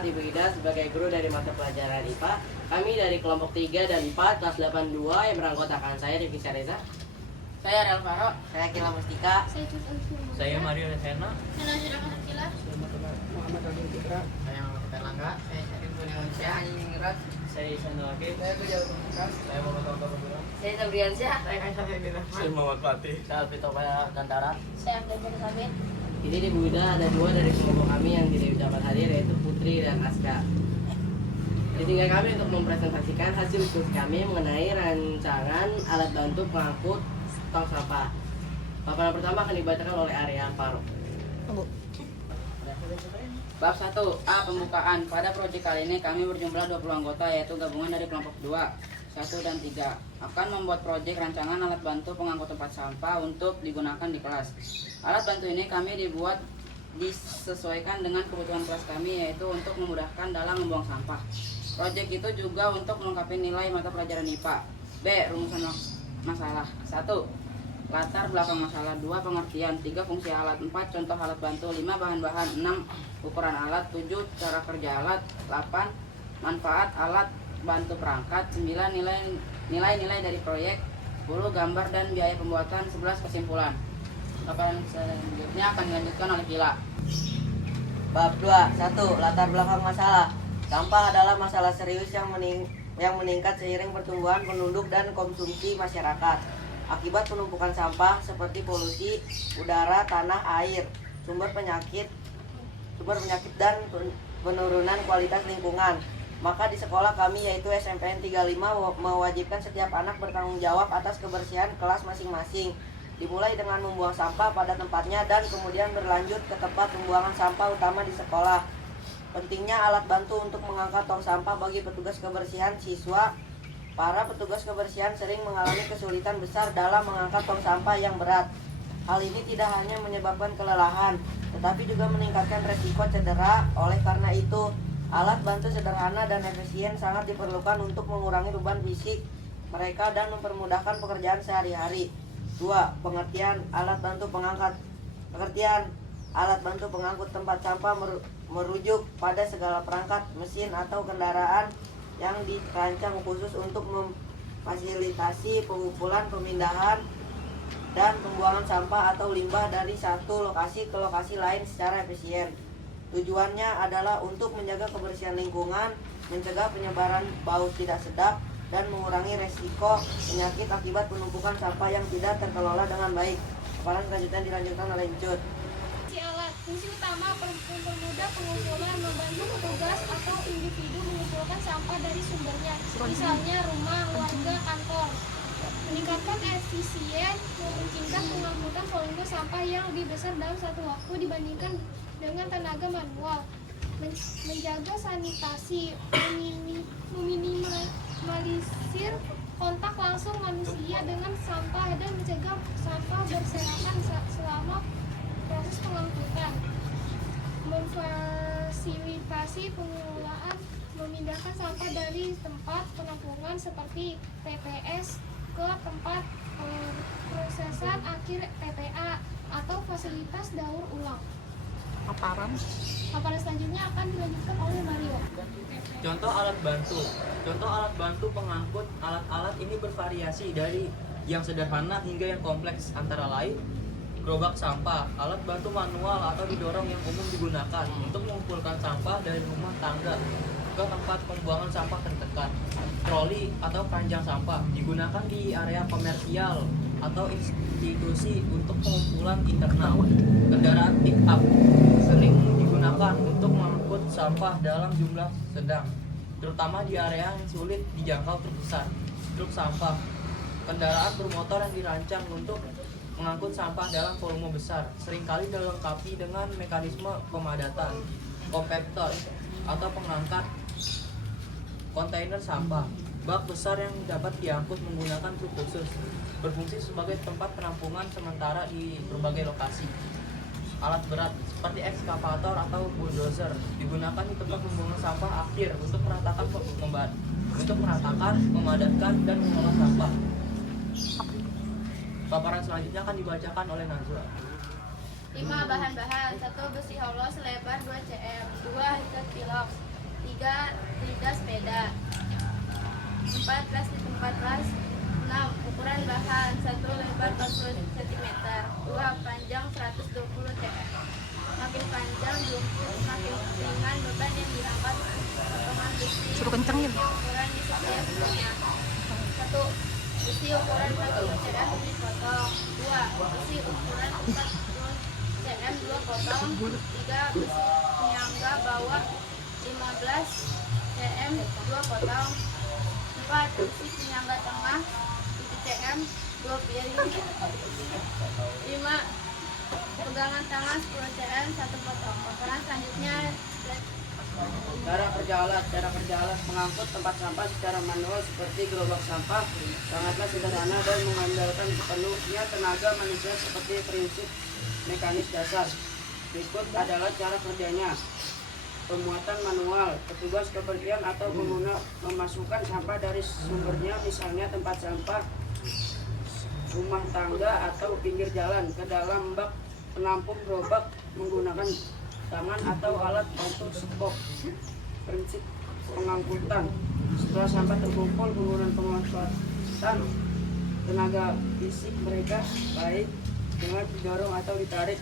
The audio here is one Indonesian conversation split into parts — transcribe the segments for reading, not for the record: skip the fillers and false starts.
hormat Ibu Ida sebagai guru dari mata pelajaran IPA. Kami dari kelompok 3 dan 4 kelas 82 yang beranggotakan saya Divisa Reza. Saya Relvaro. Saya Kila Mustika. Saya Mario Lesena. Saya Najira Masakila. Muhammad Alvin Fitra. Saya Muhammad Erlangga. Saya Syarif Kurniawansyah. Saya Anjing Ningrat. Saya Isan Lagi. Saya Bujau Tungkas. Saya Muhammad Tongkol Pulang. Saya Sabriansyah. Saya Kaisa Febira. Saya Muhammad Fatih. Saya Alvito Gantara. Saya Abdul Sabit. Jadi di Bu Ida ada dua dari kelompok kami yang tidak dapat hadir, yaitu Putri dan Aska. Jadi tinggal kami untuk mempresentasikan hasil diskusi kami mengenai rancangan alat bantu pengangkut tong sampah. Paparan pertama akan dibacakan oleh Arya Alvaro. Bab 1A pembukaan. Pada proyek kali ini kami berjumlah 20 anggota, yaitu gabungan dari kelompok 2, 1 dan 3 akan membuat proyek rancangan alat bantu pengangkut tempat sampah untuk digunakan di kelas. Alat bantu ini kami disesuaikan dengan kebutuhan kelas kami, yaitu untuk memudahkan dalam membuang sampah. Proyek itu juga untuk melengkapi nilai mata pelajaran IPA. B. Rumusan masalah. 1. Latar belakang masalah. 2. Pengertian. 3. Fungsi alat. 4. Contoh alat bantu. 5. Bahan-bahan. 6. Ukuran alat. 7. Cara kerja alat. 8. Manfaat alat bantu perangkat. 9. Nilai-nilai dari proyek. 10. Gambar dan biaya pembuatan. 11. Kesimpulan. Paparan selanjutnya akan dilanjutkan oleh Kila. Bab 2. 1. Latar belakang masalah. Sampah adalah masalah serius yang meningkat seiring pertumbuhan penduduk dan konsumsi masyarakat. Akibat penumpukan sampah seperti polusi udara, tanah, air, sumber penyakit dan penurunan kualitas lingkungan. Maka di sekolah kami, yaitu SMPN 35, mewajibkan setiap anak bertanggung jawab atas kebersihan kelas masing-masing. Dimulai dengan membuang sampah pada tempatnya dan kemudian berlanjut ke tempat pembuangan sampah utama di sekolah. Pentingnya alat bantu untuk mengangkat tong sampah bagi petugas kebersihan siswa. Para petugas kebersihan sering mengalami kesulitan besar dalam mengangkat tong sampah yang berat. Hal ini tidak hanya menyebabkan kelelahan, tetapi juga meningkatkan resiko cedera. Oleh karena itu, alat bantu sederhana dan efisien sangat diperlukan untuk mengurangi beban fisik mereka dan mempermudahkan pekerjaan sehari-hari. 2. Pengertian alat bantu pengangkat. Pengertian alat bantu pengangkut tempat sampah merujuk pada segala perangkat, mesin, atau kendaraan yang dirancang khusus untuk memfasilitasi pengumpulan, pemindahan, dan pembuangan sampah atau limbah dari satu lokasi ke lokasi lain secara efisien. Tujuannya adalah untuk menjaga kebersihan lingkungan, mencegah penyebaran bau tidak sedap, dan mengurangi resiko penyakit akibat penumpukan sampah yang tidak terkelola dengan baik. Paparan selanjutnya dilanjutkan oleh Encut. Fungsi utama mempermudah pengumpulan, membantu petugas atau individu mengumpulkan sampah dari sumbernya, misalnya rumah, warga, kantor. Meningkatkan efisien, memungkinkan pengangkutan volume sampah yang lebih besar dalam satu waktu dibandingkan dengan tenaga manual. Menjaga sanitasi, meminimalisir kontak langsung manusia dengan sampah dan mencegah sampah berserakan selama proses pengangkutan. Memfasilitasi pengelolaan, memindahkan sampah dari tempat penampungan seperti TPS ke tempat prosesan akhir TPA atau fasilitas daur ulang. Paparan selanjutnya akan dilanjutkan oleh Mario. Contoh alat bantu. Contoh alat bantu pengangkut. Alat-alat ini bervariasi dari yang sederhana hingga yang kompleks, antara lain gerobak sampah, alat bantu manual atau didorong yang umum digunakan untuk mengumpulkan sampah dari rumah tangga ke tempat pembuangan sampah terdekat. Troli atau keranjang sampah digunakan di area komersial atau institusi untuk pengumpulan internal. Kendaraan pick up sering digunakan untuk mengangkut sampah dalam jumlah sedang, terutama di area yang sulit dijangkau truk besar. Truk sampah, kendaraan bermotor yang dirancang untuk mengangkut sampah dalam volume besar, seringkali dilengkapi dengan mekanisme pemadatan. Kompaktor atau pengangkat kontainer sampah, bak besar yang dapat diangkut menggunakan truk khusus, berfungsi sebagai tempat penampungan sementara di berbagai lokasi. Alat berat seperti ekskavator atau bulldozer digunakan di tempat pembuangan sampah akhir untuk meratakan, memadatkan, dan mengolah sampah. Paparan selanjutnya akan dibacakan oleh Nazwa. 5. Bahan-bahan. 1. Besi holos selebar 2 cm. 2. Ikat pilok. 3. Lidah sepeda. 4. Plastik 14. 6. Ukuran bahan 1. Lebar 40 cm. 2. Panjang 120 cm. Makin panjang jungkir, makin ringan beban yang diangkat. Potongan besi Suruh kencengin. ukuran di setiap sisinya. 1. Besi ukuran 40 cm dipotong. 2. Besi ukuran 40 cm 2 potong. 3. Besi penyangga bawah 15 cm 2 potong. 4. Besi penyangga tengah 7 cm 2 piring. 5. Pegangan tangan 10 cm 1 potong. Potongan selanjutnya Cara kerja alat mengangkut tempat sampah secara manual seperti gerobak sampah sangatlah sederhana dan mengandalkan sepenuhnya tenaga manusia seperti prinsip mekanis dasar. Berikut adalah cara kerjanya. Pemuatan manual, petugas kebersihan atau pengguna memasukkan sampah dari sumbernya, misalnya tempat sampah, rumah tangga atau pinggir jalan, ke dalam bak penampung gerobak menggunakan tangan atau alat bantu sekop. Prinsip pengangkutan. Setelah sampah terkumpul, penggunaan pemanfaatan tenaga fisik mereka, baik dengan didorong atau ditarik,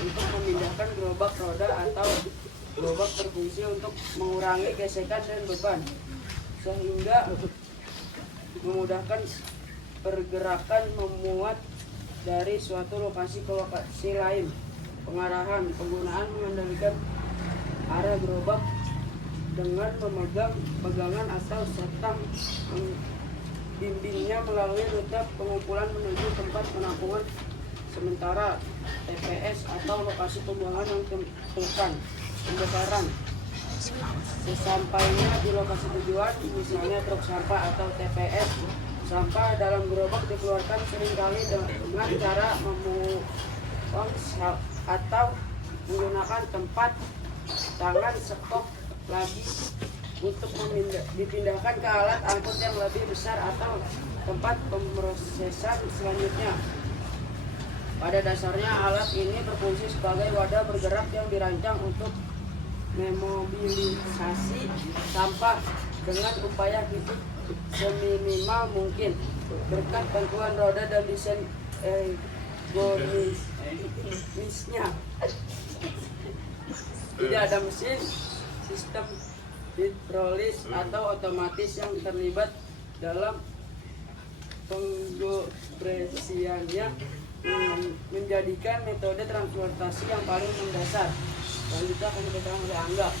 untuk memindahkan gerobak roda atau gerobak berfungsi untuk mengurangi gesekan dan beban, sehingga memudahkan pergerakan memuat dari suatu lokasi ke lokasi lain. Pengarahan, penggunaan mengendalikan arah gerobak dengan memegang pegangan atau setang bimbingnya melalui rute pengumpulan menuju tempat penampungan sementara TPS atau lokasi pembuangan yang ditentukan. Pembesaran, sesampainya di lokasi tujuan, misalnya truk sampah atau TPS, sampah dalam gerobak dikeluarkan seringkali dengan cara memuang atau menggunakan tempat tangan sekop lagi untuk dipindahkan ke alat angkut yang lebih besar atau tempat pemrosesan selanjutnya. Pada dasarnya alat ini berfungsi sebagai wadah bergerak yang dirancang untuk memobilisasi sampah dengan upaya titik seminimal mungkin berkat bantuan roda dan desain ergonomisnya. Tidak ada mesin, sistem hidrolis atau otomatis yang terlibat dalam penggopresiannya, menjadikan metode transportasi yang paling mendasar. Selanjutnya akan diterangkan oleh Angga.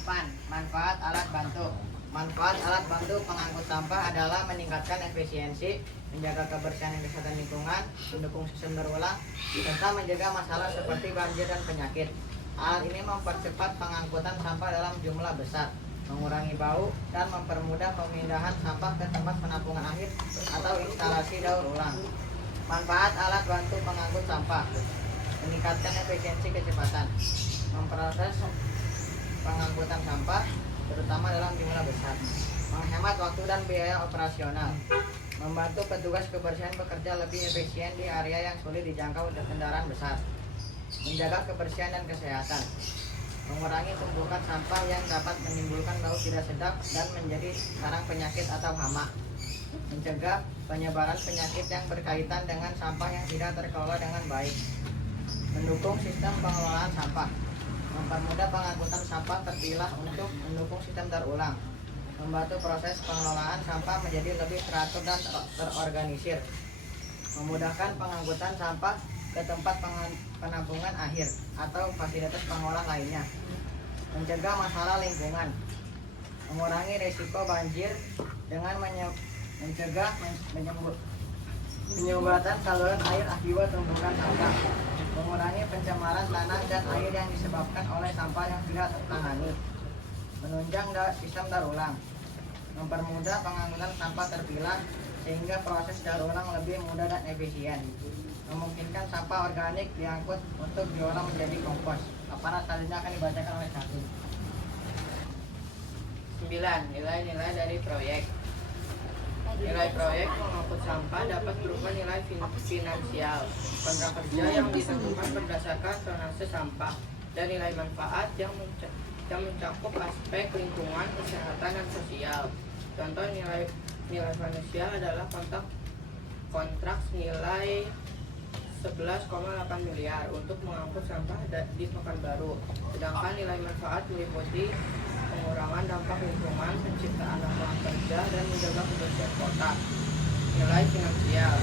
8. Manfaat alat bantu. Manfaat alat bantu pengangkut sampah adalah meningkatkan efisiensi, menjaga kebersihan dan kesehatan lingkungan, mendukung sistem berulang, serta mencegah masalah seperti banjir dan penyakit. Alat ini mempercepat pengangkutan sampah dalam jumlah besar, mengurangi bau, dan mempermudah pemindahan sampah ke tempat penampungan akhir atau instalasi daur ulang. Manfaat alat bantu pengangkut sampah: meningkatkan efisiensi kecepatan, memproses pengangkutan sampah terutama dalam jumlah besar, menghemat waktu dan biaya operasional, membantu petugas kebersihan bekerja lebih efisien di area yang sulit dijangkau kendaraan besar, menjaga kebersihan dan kesehatan, mengurangi tumpukan sampah yang dapat menimbulkan bau tidak sedap dan menjadi sarang penyakit atau hama, mencegah penyebaran penyakit yang berkaitan dengan sampah yang tidak terkelola dengan baik, mendukung sistem pengelolaan sampah, mempermudah pengangkutan sampah terpilah untuk mendukung sistem daur ulang, membantu proses pengelolaan sampah menjadi lebih teratur dan terorganisir, memudahkan pengangkutan sampah ke tempat penampungan akhir atau fasilitas pengolahan lainnya, mencegah masalah lingkungan, mengurangi risiko banjir dengan mencegah penyumbatan saluran air akibat tumpukan sampah, mengurangi pencemaran tanah dan air yang disebabkan oleh sampah yang tidak tertangani, menunjang sistem daur ulang, mempermudah pengangkutan sampah terpilah sehingga proses daur ulang lebih mudah dan efisien, memungkinkan sampah organik diangkut untuk diolah menjadi kompos. Aparat selanjutnya akan dibacakan oleh satu. 9. Nilai-nilai dari proyek. Nilai proyek mengangkut sampah dapat berupa nilai finansial, kontrak kerja yang ditentukan berdasarkan tonase sampah, dan nilai manfaat yang yang mencakup aspek lingkungan, kesehatan, dan sosial. Contoh nilai finansial adalah kontrak nilai 11,8 miliar untuk mengangkut sampah di Pekanbaru. Sedangkan nilai manfaat meliputi pengurangan dampak lingkungan, penciptaan lapangan kerja, dan menjaga kebersihan kota. Nilai finansial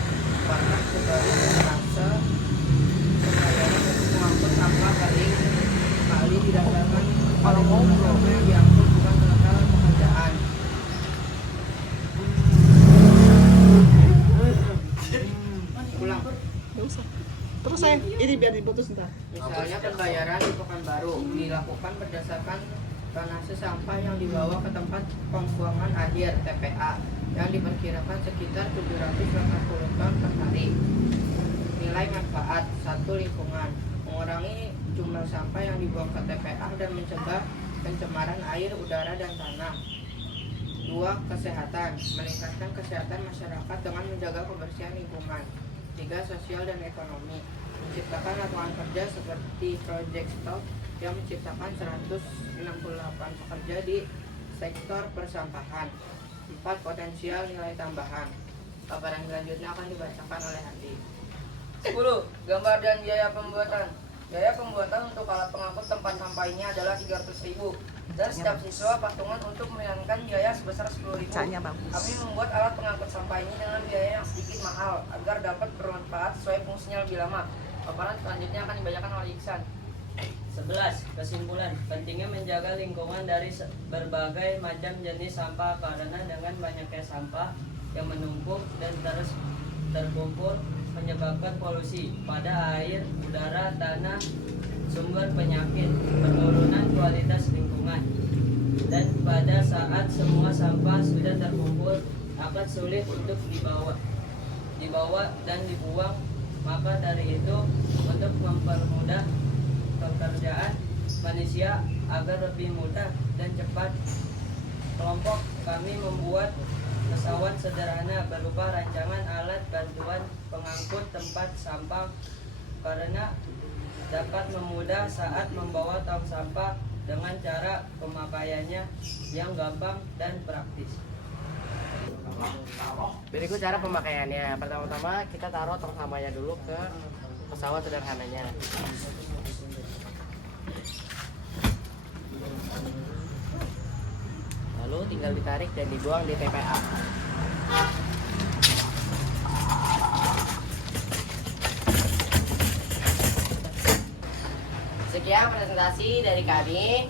kontrak sebagai persentase pembayaran untuk mengangkut sampah kali didasarkan pada jumlah sampah yang diangkut, bukan total pekerjaan. Ulang. Terus saya ini biar diputus ntar. Misalnya pembayaran di Pekanbaru dilakukan berdasarkan tonase sampah yang dibawa ke tempat pembuangan akhir (TPA) yang diperkirakan sekitar 780 ton per hari. Nilai manfaat 1. Lingkungan, mengurangi jumlah sampah yang dibuang ke TPA dan mencegah pencemaran air, udara, dan tanah. 2. Kesehatan, meningkatkan kesehatan masyarakat dengan menjaga kebersihan lingkungan. 3. Sosial dan ekonomi, menciptakan lapangan kerja seperti Project Stop yang menciptakan 168 pekerja di sektor persampahan. 4. Potensial nilai tambahan. Paparan selanjutnya akan dibacakan oleh Andi. 10. Gambar dan biaya pembuatan. Biaya pembuatan untuk alat pengangkut tempat sampah ini adalah 300.000 dan setiap siswa patungan untuk meringankan biaya sebesar 10.000. Kami membuat alat pengangkut sampah ini dengan biaya yang sedikit mahal agar dapat bermanfaat sesuai fungsinya lebih lama. Paparan selanjutnya akan dibacakan oleh Iksan. 11. Kesimpulan, pentingnya menjaga lingkungan dari berbagai macam jenis sampah karena dengan banyaknya sampah yang menumpuk dan terus terkumpul menyebabkan polusi pada air, udara, tanah, sumber penyakit, penurunan kualitas lingkungan. Dan pada saat semua sampah sudah terkumpul akan sulit untuk dibawa dan dibuang. Maka dari itu, untuk mempermudah pekerjaan manusia agar lebih mudah dan cepat, kelompok kami membuat pesawat sederhana berupa rancangan alat bantuan pengangkut tempat sampah karena dapat memudah saat membawa tong sampah dengan cara pemakaiannya yang gampang dan praktis. Berikut cara pemakaiannya. Pertama-tama kita taruh tong sampahnya dulu ke pesawat sederhananya. Lalu tinggal ditarik dan dibuang di TPA. Sekian presentasi dari kami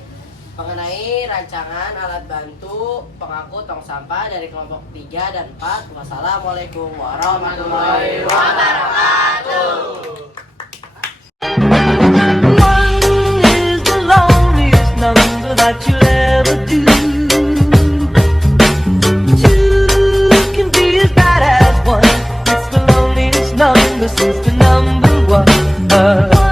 mengenai rancangan alat bantu pengangkut tong sampah dari kelompok 3 dan 4. Wassalamualaikum warahmatullahi wabarakatuh. One is the loneliest number that you'll ever do. Two can be as bad as one. It's the loneliest number since the number one.